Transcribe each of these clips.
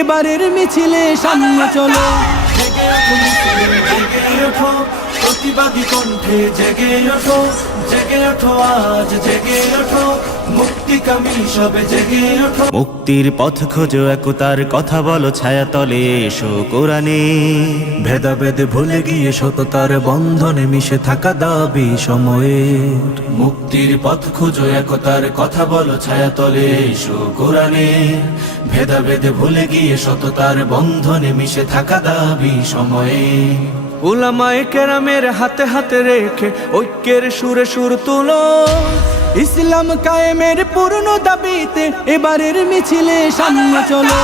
এবারের মিছিলে সামনে চলো। জেগে ওঠো প্রতিবাদী কণ্ঠে, জেগে ওঠো, জেগে ওঠো আজ, জেগে ওঠো মুক্তিকামী সবে, জেগে ওঠো। মুক্তির পথ খোঁজো, একতার কথা বলো, ছায়াতলে এসো কোরআনে। ভেদাভেদ ভুলে গিয়ে সততার বন্ধনে মিশে থাকা দাবি সময়ের। মুক্তির পথ খুঁজো, একতার কথা বলো, ছায়াতলে এসো কোরআনে। ভেদাভেদ ভুলে গিয়ে সততার বন্ধনে মিশে থাকা দাবি সময়ের। উলামায়ে কেরামের হাতে হাতে রেখে ঐক্যের সুরে সুর তুলো। ইসলাম কায়েমের পূর্ণ দাবিতে এবারের মিছিলে সামনে চলো।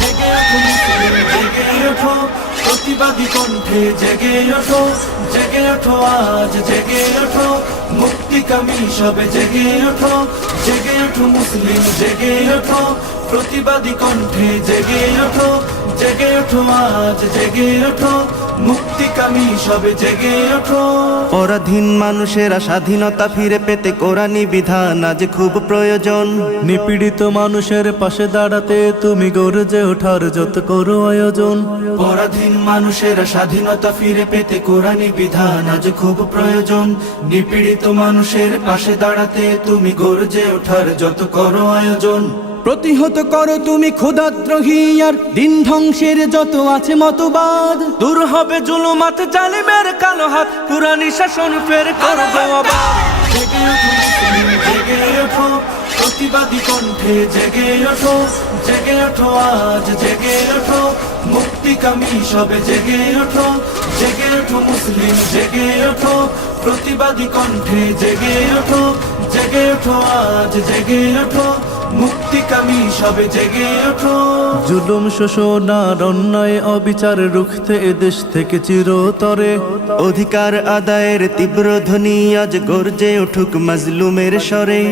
জেগে ওঠো মুসলিম, জেগে ওঠো প্রতিবাদী কণ্ঠে, জেগে ওঠো, জেগে ওঠো আজ, জেগে ওঠো মুক্তিকামী সবে, জেগে ওঠো, জেগে ওঠো মুসলিম, জেগে ওঠো প্রতিবাদী কণ্ঠে, জেগে ওঠো, জেগে ওঠো আজ, জেগে ওঠো মুক্তিকামী সবে, জেগে ওঠো। পরাধীন মানুষেরা স্বাধীনতা ফিরে পেতে কোরআনী বিধান আজ খুব প্রয়োজন। নিপীড়িত মানুষের পাশে দাঁড়াতে তুমি গর্জে ওঠার যত করো আয়োজন। পরাধীন মানুষেরা স্বাধীনতা ফিরে পেতে কোরআনী বিধান আজ খুব প্রয়োজন। নিপীড়িত মানুষের পাশে দাঁড়াতে তুমি গর্জে ওঠার যত করো আয়োজন। প্রতিহত করো তুমি ক্ষুধাদ্রোহী আর দিন ধ্বংসের যত আছে মতবাদ। দূর হবে জুলুমাত জালিমের কালো হাত, কুরআনী শাসন ফের করবো আবার। জেগে ওঠো মুসলিম, জেগে ওঠো প্রতিবাদী কণ্ঠে, জেগে ওঠো, জেগে ওঠো আজ, জেগে ওঠো মুক্তিকামী সবে, জেগে ওঠো, জেগে ওঠো মুসলিম, জেগে ওঠো প্রতিবাদী কণ্ঠে, জেগে ওঠো, জেগে ওঠো আজ, জেগে ওঠো মুক্তিকামী সবে, জেগে ওঠো। জুলুম শোষণ আর অন্যায় অবিচার রুখতে এদেশ থেকে চিরতরে অধিকার আদায়ের তীব্র ধ্বনি আজ গর্জে উঠুক মাজলুমের স্বরে।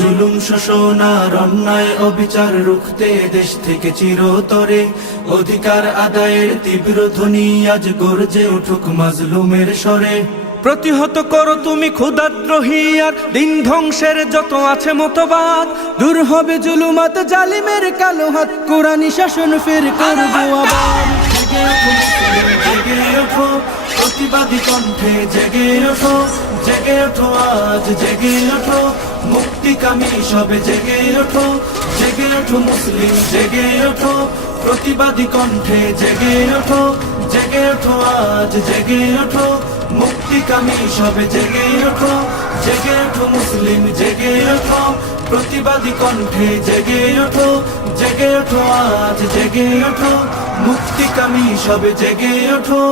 জুলুম শোষণ আর অন্যায় অবিচার রুখতে দেশ থেকে চিরতরে অধিকার আদায়ের তীব্র ধ্বনি আজ গর্জে উঠুক মাজলুমের স্বরে। প্রতিহত করো তুমি ক্ষুধাদ্রোহী আর দিন ধ্বংসের যত আছে মতবাদ। দূর হবে জুলুমাত জালিমের কালো হাত, কোরআনী শাসন ফের করবো আবার। জেগে ওঠো মুসলিম, জেগে ওঠো প্রতিবাদী কণ্ঠে, জেগে ওঠো, জেগে ওঠো আজ, জেগে ওঠো মুক্তিকামী সবে, জেগে ওঠো, জেগে ওঠো মুসলিম, জেগে ওঠো প্রতিবাদী কণ্ঠে, জেগে ওঠো, জেগে ওঠো আজ, জেগে ওঠো মুক্তিকামী সবে, জেগে ওঠো, জেগে ওঠো মুসলিম, জেগে ওঠো প্রতিবাদী কণ্ঠে, জেগে ওঠো, জেগে ওঠো আজ, জেগে ওঠো মুক্তিকামী সবে, জেগে ওঠো।